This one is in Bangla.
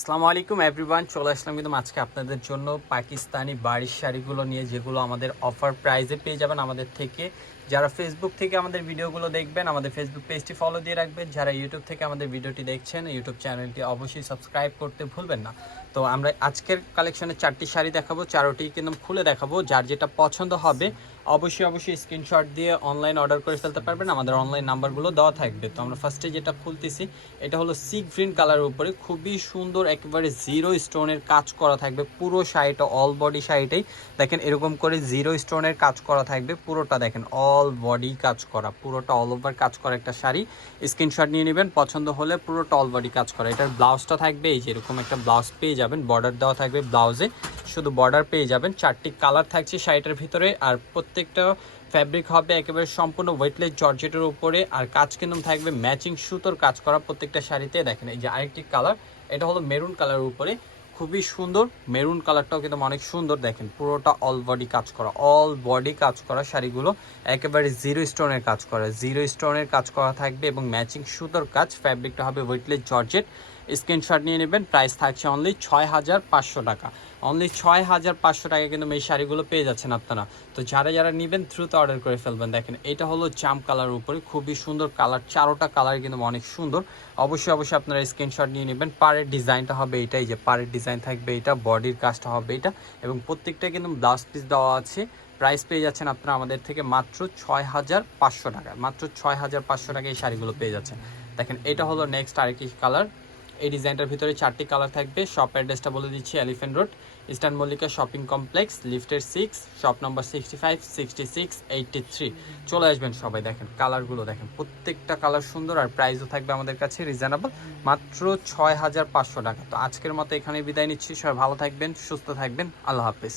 আসসালামু আলাইকুম এভরিওয়ান, চলে আসলাম কিন্তু আজকে আপনাদের জন্য পাকিস্তানি বাড়ির শাড়িগুলো নিয়ে, যেগুলো আমাদের অফার প্রাইসে পেয়ে যাবেন আমাদের থেকে। যারা ফেসবুক থেকে আমাদের ভিডিওগুলো দেখবেন, আমাদের ফেসবুক পেজটি ফলো দিয়ে রাখবেন। যারা ইউটিউব থেকে আমাদের ভিডিওটি দেখছেন, ইউটিউব চ্যানেলটি অবশ্যই সাবস্ক্রাইব করতে ভুলবেন না। তো আমরা আজকের কালেকশনে 4টি শাড়ি দেখাবো, 4টি কিন্তু খুলে দেখাবো। যার যেটা পছন্দ হবে অবশ্যই স্ক্রিনশট দিয়ে অনলাইন অর্ডার করে ফেলতে পারবেন। আমাদের অনলাইন নাম্বারগুলো দেওয়া থাকবে। তো আমরা ফার্স্টে যেটা খুলতেছি, এটা হলো সি গ্রিন কালারের উপরে খুবই সুন্দর, একেবারে জিরো স্টোনের কাজ করা থাকবে পুরো শাড়িটা। অল বডি শাড়িটাই দেখেন এরকম করে জিরো স্টোনের কাজ করা থাকবে পুরোটা। দেখেন অল বডি কাজ করা, পুরোটা অল ওভার কাজ করা একটা শাড়ি। স্ক্রিনশট নিয়ে নেবেন, পছন্দ হলে পুরোটা অল বডি কাজ করা। এটার ব্লাউজটা থাকবে এই যে এরকম একটা ব্লাউজ পেয়ে যাবেন, বর্ডার দেওয়া থাকবে ব্লাউজে, শুধু বর্ডার পেয়ে যাবেন। 4টি কালার থাকছে শাড়িটার ভিতরে, আর প্রত্যেকটা ফ্যাব্রিক হবে একেবারে সম্পূর্ণ ওয়েটলেস জর্জেটের উপরে। আর কাজ কিন্তু থাকবে ম্যাচিং সুতোর কাজ করা প্রত্যেকটা শাড়িতে। দেখেন এই যে আরেকটি কালার, এটা হলো মেরুন কালারের উপরে, খুবই সুন্দর। মেরুন কালারটাও কিন্তু অনেক সুন্দর। দেখেন পুরোটা অল বডি কাজ করা, অল বডি কাজ করা শাড়িগুলো একেবারে জিরো স্টোনের কাজ করা, জিরো স্টোনের কাজ করা থাকবে এবং ম্যাচিং সুতোর কাজ। ফ্যাব্রিকটা হবে ওয়েটলেস জর্জেট। স্ক্রিনশট নিয়ে নেবেন। প্রাইস থাকছে অনলি 6500 টাকা। অনলি 6500 টাকা কিন্তু এই শাড়িগুলো পেয়ে যাচ্ছেন আপনারা। তো যারা যারা নেবেন দ্রুত অর্ডার করে ফেলবেন। দেখেন এটা হলো জাম কালার উপরে, খুবই সুন্দর কালার, 4টা কালার কিন্তু অনেক সুন্দর। অবশ্যই আপনারা স্ক্রিনশট নিয়ে নেবেন। পাড়ের ডিজাইনটা হবে এটাই, যে পাড়ের ডিজাইন থাকবে এটা, বডির কাজটা হবে এটা, এবং প্রত্যেকটা কিন্তু ব্লাউজ পিস দেওয়া আছে। প্রাইস পেয়ে যাচ্ছেন আপনারা আমাদের থেকে মাত্র 6500 টাকা। মাত্র 6500 টাকা এই শাড়িগুলো পেয়ে যাচ্ছেন। দেখেন এটা হলো নেক্সট আরেকটি কালার। এই ডিজাইনটার ভিতরে 4টি কালার থাকবে। শপ অ্যাড্রেসটা বলে দিচ্ছি, elephant road, eastern Mallika shopping complex, লিফটের 6, শপ নম্বর 65, 66, 83। চলে আসবেন সবাই। দেখেন কালারগুলো দেখেন, প্রত্যেকটা কালার সুন্দর, আর প্রাইসও থাকবে আমাদের কাছে রিজনেবল, মাত্র 6500 টাকা। তো আজকের মতো এখানে বিদায় নিচ্ছি। সবাই ভালো থাকবেন, সুস্থ থাকবেন, আল্লাহ হাফেজ।